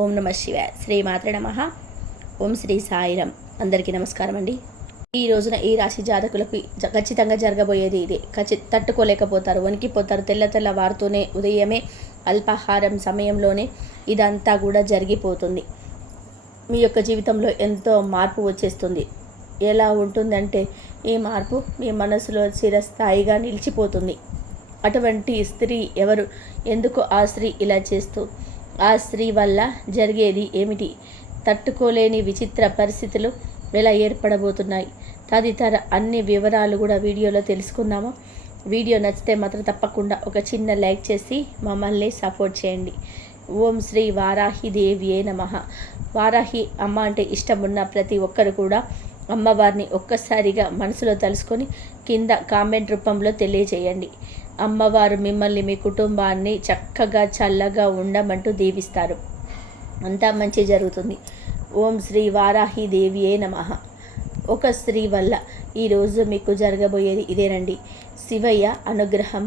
ఓం నమ శివాయ. శ్రీ మాత్రే నమః. ఓం శ్రీ సాయిరం. అందరికీ నమస్కారం అండి. ఈ రోజున ఈ రాశి జాతకులకు ఖచ్చితంగా జరగబోయేది ఇదే. తట్టుకోలేకపోతారు, వణికిపోతారు. తెల్ల వారుతూనే ఉదయమే అల్పాహారం సమయంలోనే ఇదంతా కూడా జరిగిపోతుంది. మీ యొక్క జీవితంలో ఎంతో మార్పు వచ్చేస్తుంది. ఎలా ఉంటుందంటే ఈ మార్పు మీ మనసులో చిరస్థాయిగా నిలిచిపోతుంది. అటువంటి స్త్రీ ఎవరు? ఎందుకు ఆ స్త్రీ ఇలా చేస్తూ, ఆ స్త్రీ వల్ల జరిగేది ఏమిటి? తట్టుకోలేని విచిత్ర పరిస్థితులు ఎలా ఏర్పడబోతున్నాయి? తదితర అన్ని వివరాలు కూడా వీడియోలో తెలుసుకుందాము. వీడియో నచ్చితే మాత్రం తప్పకుండా ఒక చిన్న లైక్ చేసి మమ్మల్ని సపోర్ట్ చేయండి. ఓం శ్రీ వారాహి దేవియే నమః. వారాహి అమ్మ అంటే ఇష్టం ఉన్న ప్రతి ఒక్కరు కూడా అమ్మవారిని ఒక్కసారిగా మనసులో తలుసుకొని కింద కామెంట్ రూపంలో తెలియజేయండి. అమ్మవారు మిమ్మల్ని, మీ కుటుంబాన్ని చక్కగా చల్లగా ఉండమంటూ దీవిస్తారు. అంతా మంచి జరుగుతుంది. ఓం శ్రీ వారాహి దేవియే నమః. ఒక స్త్రీ వల్ల ఈరోజు మీకు జరగబోయేది ఇదేనండి. శివయ్య అనుగ్రహం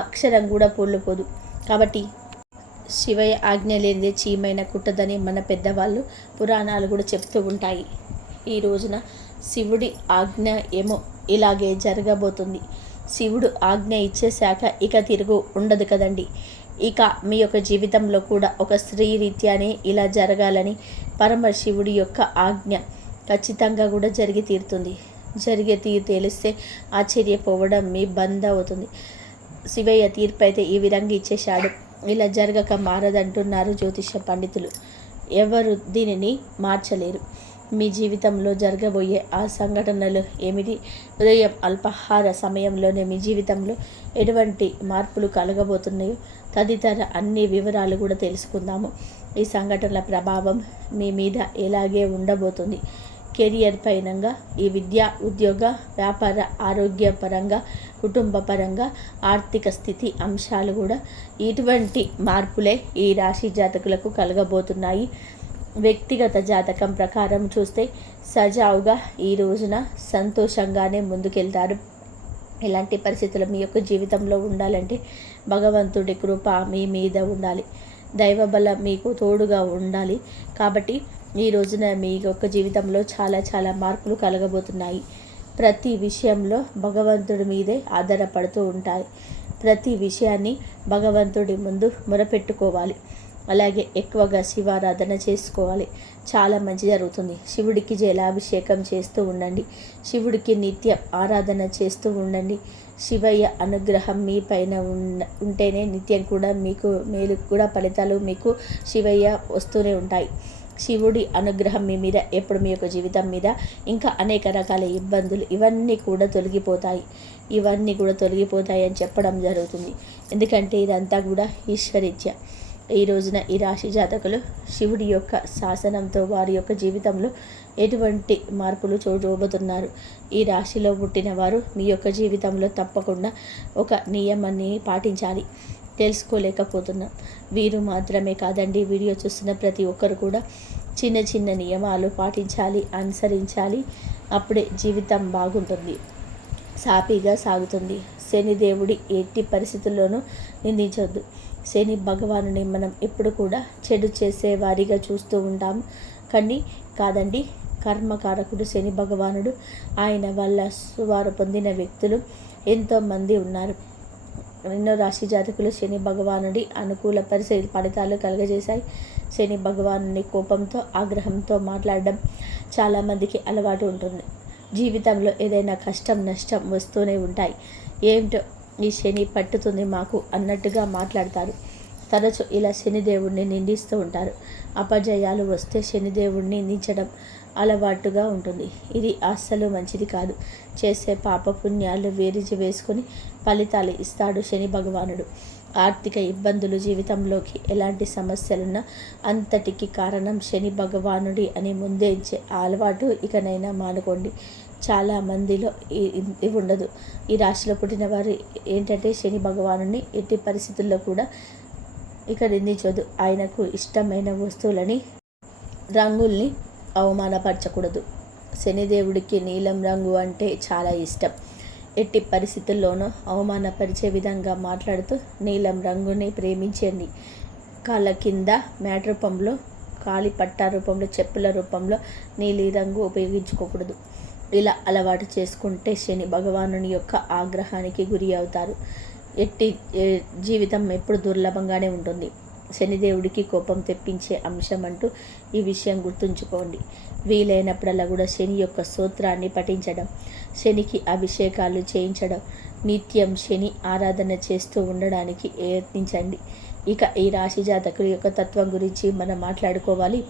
అక్షరం కూడా పొల్లుపోదు. కాబట్టి శివయ్య ఆజ్ఞ లేనిదే చీమైన కుట్టదని మన పెద్దవాళ్ళు పురాణాలు కూడా చెప్తూ ఉంటాయి. ఈ రోజున శివుడి ఆజ్ఞ ఏమో ఇలాగే జరగబోతుంది. శివుడు ఆజ్ఞ ఇచ్చేశాక ఇక తిరుగు ఉండదు కదండి. ఇక మీ యొక్క జీవితంలో కూడా ఒక స్త్రీ రీత్యానే ఇలా జరగాలని పరమశివుడి యొక్క ఆజ్ఞ ఖచ్చితంగా కూడా జరిగి తీరుతుంది. జరిగే తెలిస్తే ఆశ్చర్యపోవడం మీ బంద్ అవుతుంది. శివయ్య తీర్పు అయితే ఈ విధంగా ఇచ్చేశాడు. ఇలా జరగక మారదంటున్నారు జ్యోతిష పండితులు. ఎవరు దీనిని మార్చలేరు. మీ జీవితంలో జరగబోయే ఆ సంఘటనలు ఏమిటి? ఉదయం అల్పాహార సమయంలోనే మీ జీవితంలో ఎటువంటి మార్పులు కలగబోతున్నాయో తదితర అన్ని వివరాలు కూడా తెలుసుకుందాము. ఈ సంఘటనల ప్రభావం మీ మీద ఎలాగే ఉండబోతుంది? కెరియర్ పైనంగా, ఈ విద్య, ఉద్యోగ, వ్యాపార, ఆరోగ్యపరంగా, కుటుంబ పరంగా, ఆర్థిక స్థితి అంశాలు కూడా ఇటువంటి మార్పులే ఈ రాశి జాతకులకు కలగబోతున్నాయి. వ్యక్తిగత జాతకం ప్రకారం చూస్తే సజావుగా ఈ రోజున సంతోషంగానే ముందుకెళ్తారు. ఇలాంటి పరిస్థితులు మీ యొక్క జీవితంలో ఉండాలంటే భగవంతుడి కృప మీ మీద ఉండాలి. దైవబలం మీకు తోడుగా ఉండాలి. కాబట్టి ఈ రోజున మీ యొక్క జీవితంలో చాలా మార్పులు కలగబోతున్నాయి. ప్రతి విషయంలో భగవంతుడి మీదే ఆధారపడుతూ ఉంటాయి. ప్రతి విషయాన్ని భగవంతుడి ముందు మొరపెట్టుకోవాలి. అలాగే ఎక్కువగా శివారాధన చేసుకోవాలి. చాలా మంచి జరుగుతుంది. శివుడికి జలాభిషేకం చేస్తూ ఉండండి. శివుడికి నిత్యం ఆరాధన చేస్తూ ఉండండి. శివయ్య అనుగ్రహం మీ పైన ఉంటేనే నిత్యం కూడా మీకు మేలు కూడా ఫలితాలు మీకు శివయ్య వస్తూనే ఉంటాయి. శివుడి అనుగ్రహం మీ మీద ఎప్పుడు మీ యొక్క జీవితం మీద ఇంకా అనేక రకాల ఇబ్బందులు ఇవన్నీ కూడా తొలగిపోతాయి. అని చెప్పడం జరుగుతుంది. ఎందుకంటే ఇదంతా కూడా ఈశ్వరీత్య. ఈ రోజున ఈ రాశి జాతకులు శివుడి యొక్క శాసనంతో వారి యొక్క జీవితంలో ఎటువంటి మార్పులు చూడబోతున్నారు? ఈ రాశిలో పుట్టిన వారు మీ యొక్క జీవితంలో తప్పకుండా ఒక నియమాన్ని పాటించాలి. తెలుసుకోలేకపోతున్నాం. వీరు మాత్రమే కాదండి, వీడియో చూస్తున్న ప్రతి ఒక్కరు కూడా చిన్న నియమాలు పాటించాలి, అనుసరించాలి. అప్పుడే జీవితం బాగుంటుంది, సాఫీగా సాగుతుంది. శనిదేవుడి ఎట్టి పరిస్థితుల్లోనూ నిందించవద్దు. శని భగవానుని మనం ఎప్పుడు కూడా చెడు చేసేవారిగా చూస్తూ ఉంటాము. కానీ కాదండి, కర్మకారకుడు శని భగవానుడు. ఆయన వల్ల సువారు పొందిన వ్యక్తులు ఎంతోమంది ఉన్నారు. ఎన్నో రాశి జాతకులు శని భగవానుడి అనుకూల ఫలితాలు కలుగజేశాయి. శని భగవానుని కోపంతో, ఆగ్రహంతో మాట్లాడడం చాలామందికి అలవాటు ఉంటుంది. జీవితంలో ఏదైనా కష్టం, నష్టం వస్తూనే ఉంటాయి. ఏమిటో ఈ శని పట్టుతుంది మాకు అన్నట్టుగా మాట్లాడతారు. తరచు ఇలా శనిదేవుడిని నిందిస్తూ ఉంటారు. అపజయాలు వస్తే శనిదేవుడిని నిందించడం అలవాటుగా ఉంటుంది. ఇది అస్సలు మంచిది కాదు. చేసే పాపపుణ్యాలు వేరిచి వేసుకొని ఫలితాలు ఇస్తాడు శని భగవానుడు. ఆర్థిక ఇబ్బందులు, జీవితంలోకి ఎలాంటి సమస్యలున్నా అంతటికి కారణం శని భగవానుడి అని ముందే ఇచ్చే అలవాటు ఇకనైనా మానుకోండి. చాలా మందిలో ఇది ఉండదు. ఈ రాశిలో పుట్టిన వారు ఏంటంటే శని భగవానుని ఎట్టి పరిస్థితుల్లో కూడా ఇక నిందించొద్దు. ఆయనకు ఇష్టమైన వస్తువులని, రంగుల్ని అవమానపరచకూడదు. శనిదేవుడికి నీలం రంగు అంటే చాలా ఇష్టం. ఎట్టి పరిస్థితుల్లోనూ అవమానపరిచే విధంగా మాట్లాడుతూ నీలం రంగుని ప్రేమించండి. కాళ్ళ కింద మ్యాట్ రూపంలో, కాలి పట్ట రూపంలో, చెప్పుల రూపంలో నీలి రంగు ఉపయోగించుకోకూడదు. ఇలా అలవాటు చేసుకుంటే శని భగవానుని యొక్క ఆగ్రహానికి గురి అవుతారు. జీవితం ఎప్పుడు దుర్లభంగానే ఉంటుంది. శనిదేవుడికి కోపం తెప్పించే అంశం అంటూ ఈ విషయం గుర్తుంచుకోండి. వీలైనప్పుడల్లా కూడా శని యొక్క స్తోత్రాన్ని పఠించడం, శనికి అభిషేకాలు చేయించడం, నిత్యం శని ఆరాధన చేస్తూ ఉండడానికి ప్రయత్నించండి. ఇక ఈ రాశి జాతకుల యొక్క తత్వం గురించి మనం మాట్లాడుకోవాలి.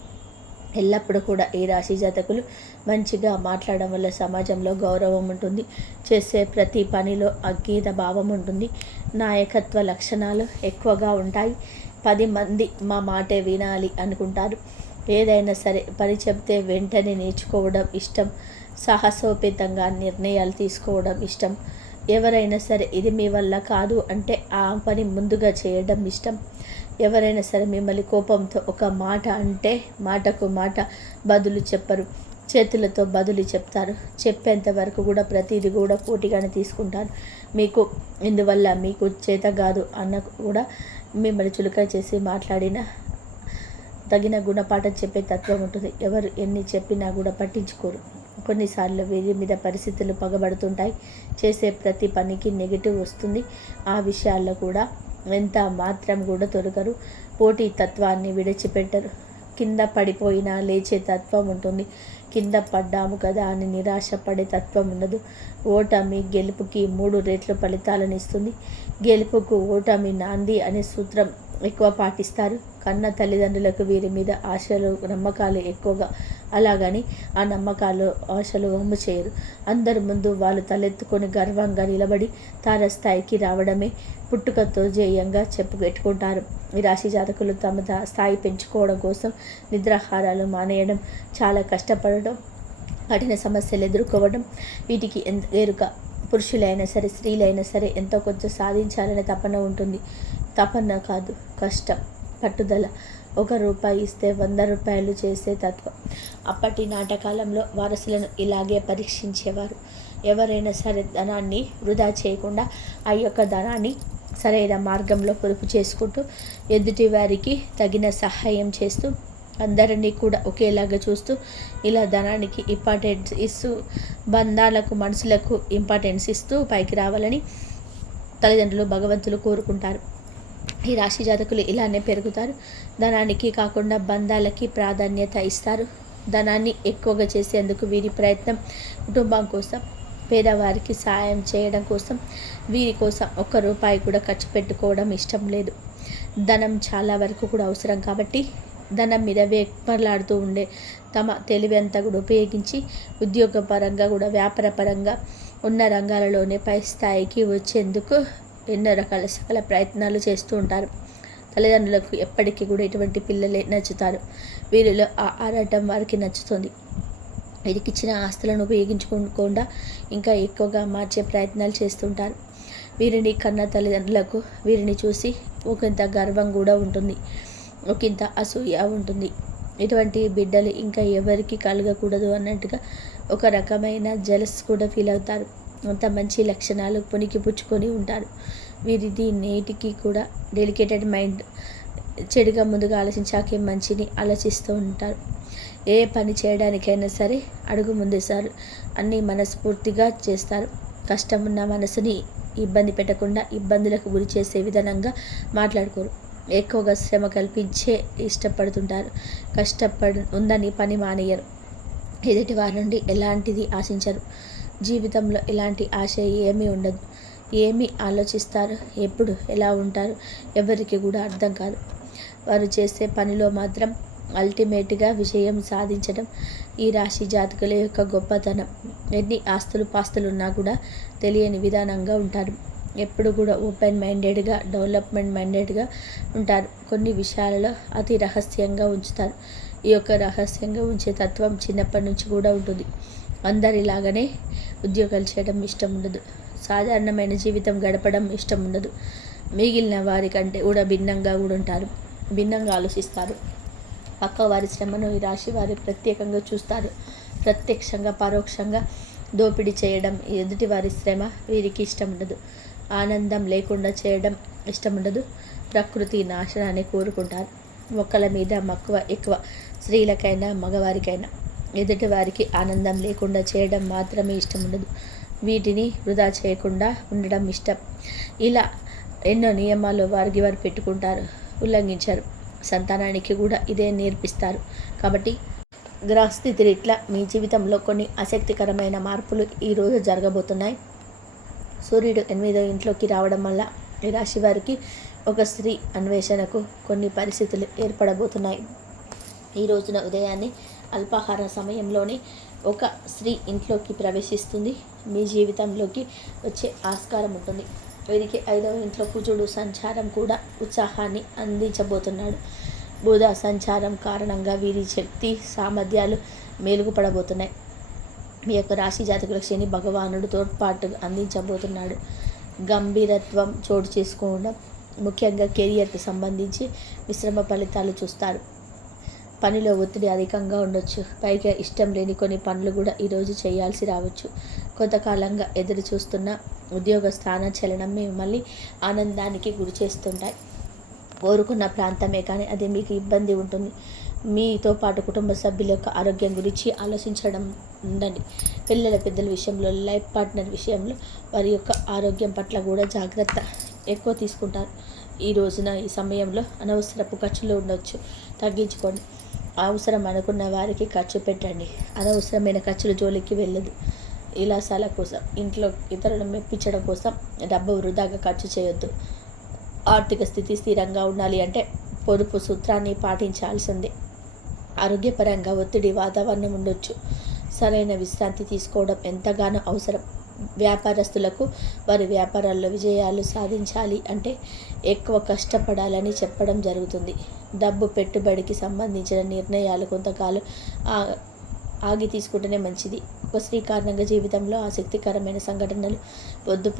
ఎల్లప్పుడూ కూడా ఈ రాశి జాతకులు మంచిగా మాట్లాడడం వల్ల సమాజంలో గౌరవం ఉంటుంది. చేసే ప్రతి పనిలో అంకిత భావం ఉంటుంది. నాయకత్వ లక్షణాలు ఎక్కువగా ఉంటాయి. 10 మంది మా మాటే వినాలి అనుకుంటారు. ఏదైనా సరే పని చెప్తే వెంటనే నేర్చుకోవడం ఇష్టం. సాహసోపేతంగా నిర్ణయాలు తీసుకోవడం ఇష్టం. ఎవరైనా సరే ఇది మీ వల్ల కాదు అంటే ఆ పని ముందుగా చేయడం ఇష్టం. ఎవరైనా సరే మిమ్మల్ని కోపంతో ఒక మాట అంటే మాటకు మాట బదులు చెప్పరు. చేతులతో బదులు చెప్తారు. చెప్పేంత వరకు కూడా ప్రతిదీ కూడా పోటీగానే తీసుకుంటారు. ఇందువల్ల మీకు చేత కాదు అన్న కూడా మిమ్మల్ని చులకన చేసి మాట్లాడిన తగిన గుణపాఠం చెప్పే తత్వం ఉంటుంది. ఎవరు ఎన్ని చెప్పినా కూడా పట్టించుకోరు. కొన్నిసార్లు వీరి మీద పరిస్థితులు పగబడుతుంటాయి. చేసే ప్రతి పనికి నెగిటివ్ వస్తుంది. ఆ విషయాల్లో కూడా ఎంత మాత్రం కూడా తొలగరు. పోటీ తత్వాన్ని విడిచిపెట్టరు. కింద పడిపోయినా లేచే తత్వం ఉంటుంది. కింద పడ్డాము కదా అని నిరాశపడే తత్వం ఉండదు. ఓటమి గెలుపుకి 3 రెట్లు ఫలితాలను ఇస్తుంది. గెలుపుకు ఓటమి నాంది అనే సూత్రం ఎక్కువ పాటిస్తారు. కన్న తల్లిదండ్రులకు వీరి మీద ఆశలు నమ్మకాలు ఎక్కువగా. అలాగని ఆ నమ్మకాలు ఆశలు వమ్ము చేయరు. అందరి ముందు వాళ్ళు తలెత్తుకొని గర్వంగా నిలబడి తారస్థాయికి రావడమే పుట్టుకతో జేయంగా చెప్పుపెట్టుకుంటారు. ఈ రాశి జాతకులు తమ స్థాయి పెంచుకోవడం కోసం నిద్రాహారాలు మానేయడం, చాలా కష్టపడడం, కఠిన సమస్యలు ఎదుర్కోవడం, వీటికి ఎరుక. పురుషులైనా సరే స్త్రీలైనా సరే ఎంతో కొంచెం సాధించాలనే తపన ఉంటుంది. తపన కాదు, కష్టం, పట్టుదల. 1 రూపాయి ఇస్తే 100 రూపాయలు చేసే తత్వం. అప్పటి నాటకాలంలో వారసులను ఇలాగే పరీక్షించేవారు. ఎవరైనా సరే ధనాన్ని వృధా చేయకుండా ఆ యొక్క ధనాన్ని సరైన మార్గంలో పొదుపు చేసుకుంటూ ఎదుటి వారికి తగిన సహాయం చేస్తూ అందరినీ కూడా ఒకేలాగా చూస్తూ ఇలా ధనానికి ఇంపార్టెన్స్ ఇస్తూ బంధాలకు మనుషులకు ఇంపార్టెన్స్ ఇస్తూ పైకి రావాలని తల్లిదండ్రులు భగవంతులు కోరుకుంటారు. ఈ రాశి జాతకులు ఇలానే పెరుగుతారు. ధనానికి కాకుండా బంధాలకి ప్రాధాన్యత ఇస్తారు. ధనాన్ని ఎక్కువగా చేసేందుకు వీరి ప్రయత్నం కుటుంబం కోసం, పేదవారికి సాయం చేయడం కోసం, వీరి కోసం 1 రూపాయి కూడా ఖర్చు పెట్టుకోవడం ఇష్టం లేదు. ధనం చాలా వరకు కూడా అవసరం కాబట్టి ధనం మీద వేపర్లాడుతూ ఉండే తమ తెలివి అంతా కూడా ఉపయోగించి ఉద్యోగపరంగా కూడా వ్యాపారపరంగా ఉన్న రంగాలలోనే పై స్థాయికి వచ్చేందుకు ఎన్నో రకాల సకల ప్రయత్నాలు చేస్తూ ఉంటారు. తల్లిదండ్రులకు ఎప్పటికీ కూడా ఇటువంటి పిల్లలే నచ్చుతారు. వీరిలో ఆ ఆరాటం వారికి నచ్చుతుంది. వీరికి ఇచ్చిన ఆస్తులను ఉపయోగించుకోకుండా ఇంకా ఎక్కువగా మార్చే ప్రయత్నాలు చేస్తుంటారు. వీరిని కన్న తల్లిదండ్రులకు వీరిని చూసి ఒకంత గర్వం కూడా ఉంటుంది, ఒకంత అసూయ ఉంటుంది. ఇటువంటి బిడ్డలు ఇంకా ఎవరికి కలగకూడదు అన్నట్టుగా ఒక రకమైన జలస్ కూడా ఫీల్ అవుతారు. అంత మంచి లక్షణాలు పుణికిపుచ్చుకొని ఉంటారు. వీరిది నేటికి కూడా డెలికేటెడ్ మైండ్. చెడుగా ముందుగా ఆలోచించాకే మంచిని ఆలోచిస్తూ ఉంటారు. ఏ పని చేయడానికైనా సరే అడుగు ముందేసారు. అన్నీ మనస్ఫూర్తిగా చేస్తారు. కష్టం ఉన్న మనసుని ఇబ్బంది పెట్టకుండా ఇబ్బందులకు గురి చేసే విధానంగా మాట్లాడుకోరు. ఎక్కువగా శ్రమ కల్పించే ఇష్టపడుతుంటారు. ఉందని పని మానేయరు. ఎదుటి వారి నుండి ఎలాంటిది ఆశించరు. జీవితంలో ఎలాంటి ఆశ ఏమీ ఉండదు. ఏమి ఆలోచిస్తారు, ఎప్పుడు ఎలా ఉంటారు ఎవరికి కూడా అర్థం కాదు. వారు చేసే పనిలో మాత్రం అల్టిమేట్గా విజయం సాధించడం ఈ రాశి జాతకుల యొక్క గొప్పతనం. ఎన్ని ఆస్తులు పాస్తులు ఉన్నా కూడా తెలియని విధానంగా ఉంటారు. ఎప్పుడు కూడా ఓపెన్ మైండెడ్గా, డెవలప్మెంట్ మైండెడ్గా ఉంటారు. కొన్ని విషయాలలో అతి రహస్యంగా ఉంచుతారు. ఈ యొక్క రహస్యంగా ఉంచే తత్వం చిన్నప్పటి నుంచి కూడా ఉంటుంది. అందరిలాగానే ఉద్యోగాలు చేయడం ఇష్టం ఉండదు. సాధారణమైన జీవితం గడపడం ఇష్టం ఉండదు. మిగిలిన వారికంటే కూడా భిన్నంగా కూడా ఉంటారు. భిన్నంగా ఆలోచిస్తారు. పక్క వారి శ్రమను ఈ రాశి వారు ప్రత్యేకంగా చూస్తారు. ప్రత్యక్షంగా పరోక్షంగా దోపిడీ చేయడం, ఎదుటి వారి శ్రమ వీరికి ఇష్టం ఉండదు. ఆనందం లేకుండా చేయడం ఇష్టం ఉండదు. ప్రకృతి నాశనాన్ని కోరుకుంటారు. మొక్కల మీద మక్కువ ఎక్కువ. స్త్రీలకైనా మగవారికైనా ఎదుటి వారికి ఆనందం లేకుండా చేయడం మాత్రమే ఇష్టం ఉండదు. వీటిని వృధా చేయకుండా ఉండడం ఇష్టం. ఇలా ఎన్నో నియమాలు వారికి వారు పెట్టుకుంటారు, ఉల్లంఘించారు. సంతానానికి కూడా ఇదే నేర్పిస్తారు. కాబట్టి గ్రహస్థితి రీత్యా మీ జీవితంలో కొన్ని ఆసక్తికరమైన మార్పులు ఈరోజు జరగబోతున్నాయి. సూర్యుడు 8వ ఇంట్లోకి రావడం వల్ల ఈ రాశి వారికి ఒక స్త్రీ అన్వేషణకు కొన్ని పరిస్థితులు ఏర్పడబోతున్నాయి. ఈ రోజున ఉదయాన్నే అల్పాహార సమయంలోనే ఒక స్త్రీ ఇంట్లోకి ప్రవేశిస్తుంది. మీ జీవితంలోకి వచ్చే ఆస్కారం ఉంటుంది. వీరికి 5వ ఇంట్లో కుజుడు సంచారం కూడా ఉత్సాహాన్ని అందించబోతున్నాడు. బుధ సంచారం కారణంగా వీరి శక్తి సామర్థ్యాలు మెరుగుపడబోతున్నాయి. మీ యొక్క రాశి జాతకులకు శని భగవానుడు తోడ్పాటు అందించబోతున్నాడు. గంభీరత్వం చోటు చేసుకోవడం, ముఖ్యంగా కెరియర్కి సంబంధించి మిశ్రమ ఫలితాలు చూస్తారు. పనిలో ఒత్తిడి అధికంగా ఉండొచ్చు. పైగా ఇష్టం లేని కొన్ని పనులు కూడా ఈరోజు చేయాల్సి రావచ్చు. కొంతకాలంగా ఎదురు చూస్తున్న ఉద్యోగ స్థాన చలనం మిమ్మల్ని ఆనందానికి గురి చేస్తుంటాయి. కోరుకున్న ప్రాంతమే కానీ అది మీకు ఇబ్బంది ఉంటుంది. మీతో పాటు కుటుంబ సభ్యుల యొక్క ఆరోగ్యం గురించి ఆలోచించడం ఉండండి. పిల్లల పెద్దల విషయంలో, లైఫ్ పార్ట్నర్ విషయంలో వారి యొక్క ఆరోగ్యం పట్ల కూడా జాగ్రత్త ఎక్కువ తీసుకుంటారు. ఈ రోజున ఈ సమయంలో అనవసరపు ఖర్చులు ఉండొచ్చు, తగ్గించుకోండి. అవసరం అనుకున్న వారికి ఖర్చు పెట్టండి. అనవసరమైన ఖర్చుల జోలికి వెళ్ళదు. విలాసాల కోసం, ఇంట్లో ఇతరులను మెప్పించడం కోసం డబ్బు వృధాగా ఖర్చు చేయొద్దు. ఆర్థిక స్థితి స్థిరంగా ఉండాలి అంటే పొదుపు సూత్రాన్ని పాటించాల్సిందే. ఆరోగ్యపరంగా ఒత్తిడి వాతావరణం ఉండొచ్చు. సరైన విశ్రాంతి తీసుకోవడం ఎంతగానో అవసరం. వ్యాపారస్తులకు వారి వ్యాపారాల్లో విజయాలు సాధించాలి అంటే ఎక్కువ కష్టపడాలని చెప్పడం జరుగుతుంది. డబ్బు పెట్టుబడికి సంబంధించిన నిర్ణయాలు కొంతకాలం ఆగి తీసుకుంటేనే మంచిది. ఒక స్త్రీ కారణంగా జీవితంలో ఆసక్తికరమైన సంఘటనలు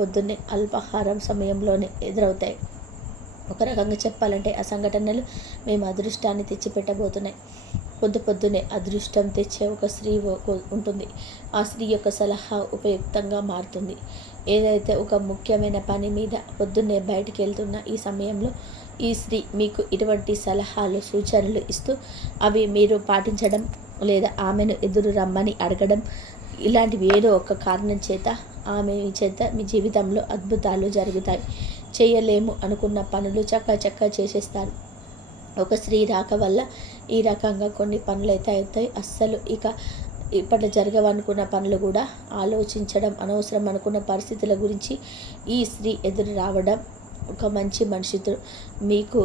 పొద్దున్నే అల్పాహారం సమయంలోనే ఎదురవుతాయి. ఒక రకంగా చెప్పాలంటే ఆ సంఘటనలు మేము అదృష్టాన్ని తెచ్చిపెట్టబోతున్నాయి. పొద్దున్నే అదృష్టం తెచ్చే ఒక స్త్రీ ఉంటుంది. ఆ స్త్రీ యొక్క సలహా ఉపయుక్తంగా మారుతుంది. ఏదైతే ఒక ముఖ్యమైన పని మీద పొద్దున్నే బయటికి వెళ్తున్న ఈ సమయంలో ఈ స్త్రీ మీకు ఇటువంటి సలహాలు సూచనలు ఇస్తూ అవి మీరు పాటించడం లేదా ఆమెను ఎదురు రమ్మని అడగడం, ఇలాంటివి ఏదో ఒక కారణం చేత ఆమె చేత మీ జీవితంలో అద్భుతాలు జరుగుతాయి. చేయలేము అనుకున్న పనులు చక్కా చేసేస్తారు. ఒక స్త్రీ రాక వల్ల ఈ రకంగా కొన్ని పనులు అయితే అవుతాయి. అస్సలు ఇప్పట్లో జరగవనుకున్న పనులు కూడా ఆలోచించడం, అనవసరం అనుకున్న పరిస్థితుల గురించి ఈ స్త్రీ ఎదురు రావడం, ఒక మంచి మనిషితో మీకు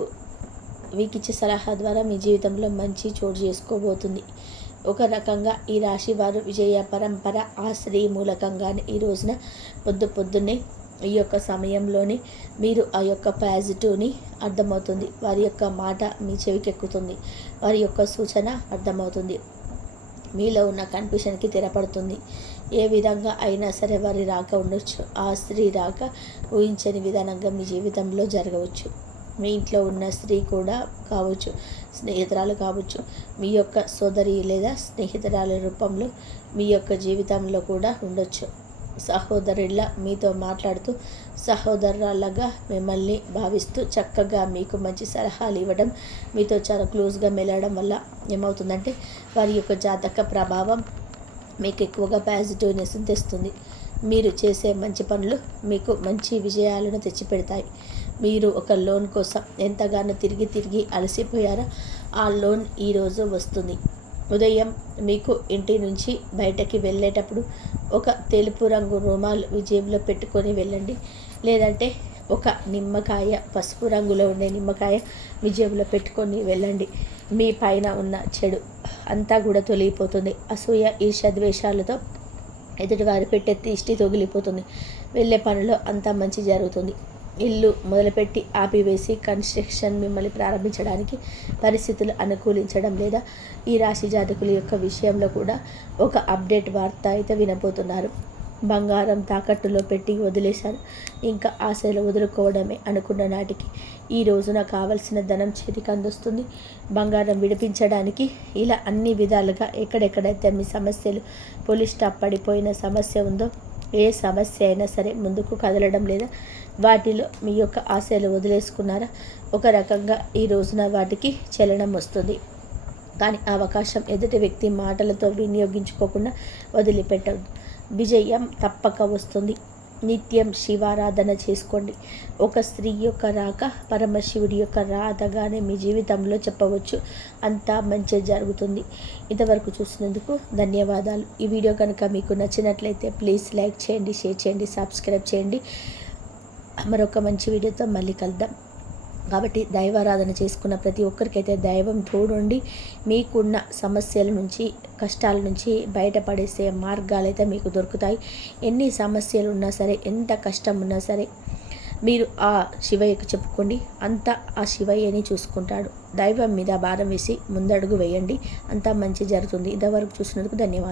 ఇచ్చే సలహా ద్వారా మీ జీవితంలో మంచి చోటు చేసుకోబోతుంది. ఒక రకంగా ఈ రాశి వారు విజయ పరంపర ఆ స్త్రీ మూలకంగానే ఈ రోజున పొద్దున్నే ఈ యొక్క సమయంలోనే మీరు ఆ యొక్క పాజిటివ్ని అర్థమవుతుంది. వారి యొక్క మాట మీ చెవికెక్కుతుంది. వారి యొక్క సూచన అర్థమవుతుంది. మీలో ఉన్న కన్ఫ్యూషన్కి తెరపడుతుంది. ఏ విధంగా అయినా సరే వారి రాక ఉండొచ్చు. ఆ స్త్రీ రాక ఊహించని విధానంగా మీ జీవితంలో జరగవచ్చు. మీ ఇంట్లో ఉన్న స్త్రీ కూడా కావచ్చు, స్నేహితురాలు కావచ్చు, మీ యొక్క సోదరి లేదా స్నేహితురాల రూపంలో మీ యొక్క జీవితంలో కూడా ఉండొచ్చు. సహోదరుల మీతో మాట్లాడుతూ సహోదరులాగా మిమ్మల్ని భావిస్తూ చక్కగా మీకు మంచి సలహాలు ఇవ్వడం, మీతో చాలా క్లోజ్గా మెలగడం వల్ల ఏమవుతుందంటే వారి యొక్క జాతక ప్రభావం మీకు ఎక్కువగా పాజిటివ్నెస్ తెస్తుంది. మీరు చేసే మంచి పనులు మీకు మంచి విజయాలను తెచ్చిపెడతాయి. మీరు ఒక లోన్ కోసం ఎంతగానో తిరిగి అలసిపోయారో ఆ లోన్ ఈరోజు వస్తుంది. ఉదయం మీకు ఇంటి నుంచి బయటకి వెళ్ళేటప్పుడు ఒక తెలుపు రంగు రుమాలు మీ జేబులో పెట్టుకొని వెళ్ళండి. లేదంటే ఒక నిమ్మకాయ, పసుపు రంగులో ఉండే నిమ్మకాయ మీ జేబులో పెట్టుకొని వెళ్ళండి. మీ పైన ఉన్న చెడు అంతా కూడా తొలగిపోతుంది. అసూయ, ఈర్ష్య, ద్వేషాలతో ఎదుటివారు పెట్టే దిష్టి తొగిలిపోతుంది. వెళ్ళే పనిలో అంతా మంచి జరుగుతుంది. ఇల్లు మొదలుపెట్టి ఆపివేసి కన్స్ట్రక్షన్ మిమ్మల్ని ప్రారంభించడానికి పరిస్థితులు అనుకూలించడం లేదా ఈ రాశి జాతకుల యొక్క విషయంలో కూడా ఒక అప్డేట్ వార్త అయితే వినబోతున్నారు. బంగారం తాకట్టులో పెట్టి వదిలేశారు. ఇంకా ఆశలు వదులుకోవడమే అనుకున్న నాటికి ఈ రోజున కావలసిన ధనం చేతికి అందుస్తుంది. బంగారం విడిపించడానికి ఇలా అన్ని విధాలుగా ఎక్కడెక్కడైతే మీ సమస్యలు పోలీస్ స్టాప్ పడిపోయిన సమస్య ఉందో ఏ సమస్య అయినా సరే ముందుకు కదలడం లేదా వాటిలో మీ యొక్క ఆశలు వదిలేసుకున్నారా, ఒక రకంగా ఈ రోజున వాటికి చలనం వస్తుంది. కానీ ఆ అవకాశం ఎదుటి వ్యక్తి మాటలతో వినియోగించుకోకుండా వదిలిపెట్టదు. విజయం తప్పక వస్తుంది. నిత్యం శివారాధన చేసుకోండి. ఒక స్త్రీ యొక్క రాక పరమశివుడి యొక్క రాధగానే మీ జీవితంలో చెప్పవచ్చు. అంతా మంచి జరుగుతుంది. ఇంతవరకు చూసినందుకు ధన్యవాదాలు. ఈ వీడియో కనుక మీకు నచ్చినట్లయితే ప్లీజ్ లైక్ చేయండి, షేర్ చేయండి, సబ్స్క్రైబ్ చేయండి. మరొక మంచి వీడియోతో మళ్ళీ కలుద్దాం. కాబట్టి దైవారాధన చేసుకున్న ప్రతి ఒక్కరికైతే దైవం తోడుండి మీకున్న సమస్యల నుంచి, కష్టాల నుంచి బయటపడేసే మార్గాలైతే మీకు దొరుకుతాయి. ఎన్ని సమస్యలు ఉన్నా సరే, ఎంత కష్టం ఉన్నా సరే మీరు ఆ శివయ్యకు చెప్పుకోండి. అంతా ఆ శివయ్యని చూసుకుంటాడు. దైవం మీద భారం వేసి ముందడుగు వేయండి. అంతా మంచి జరుగుతుంది. ఇంతవరకు చూసినందుకు ధన్యవాదాలు.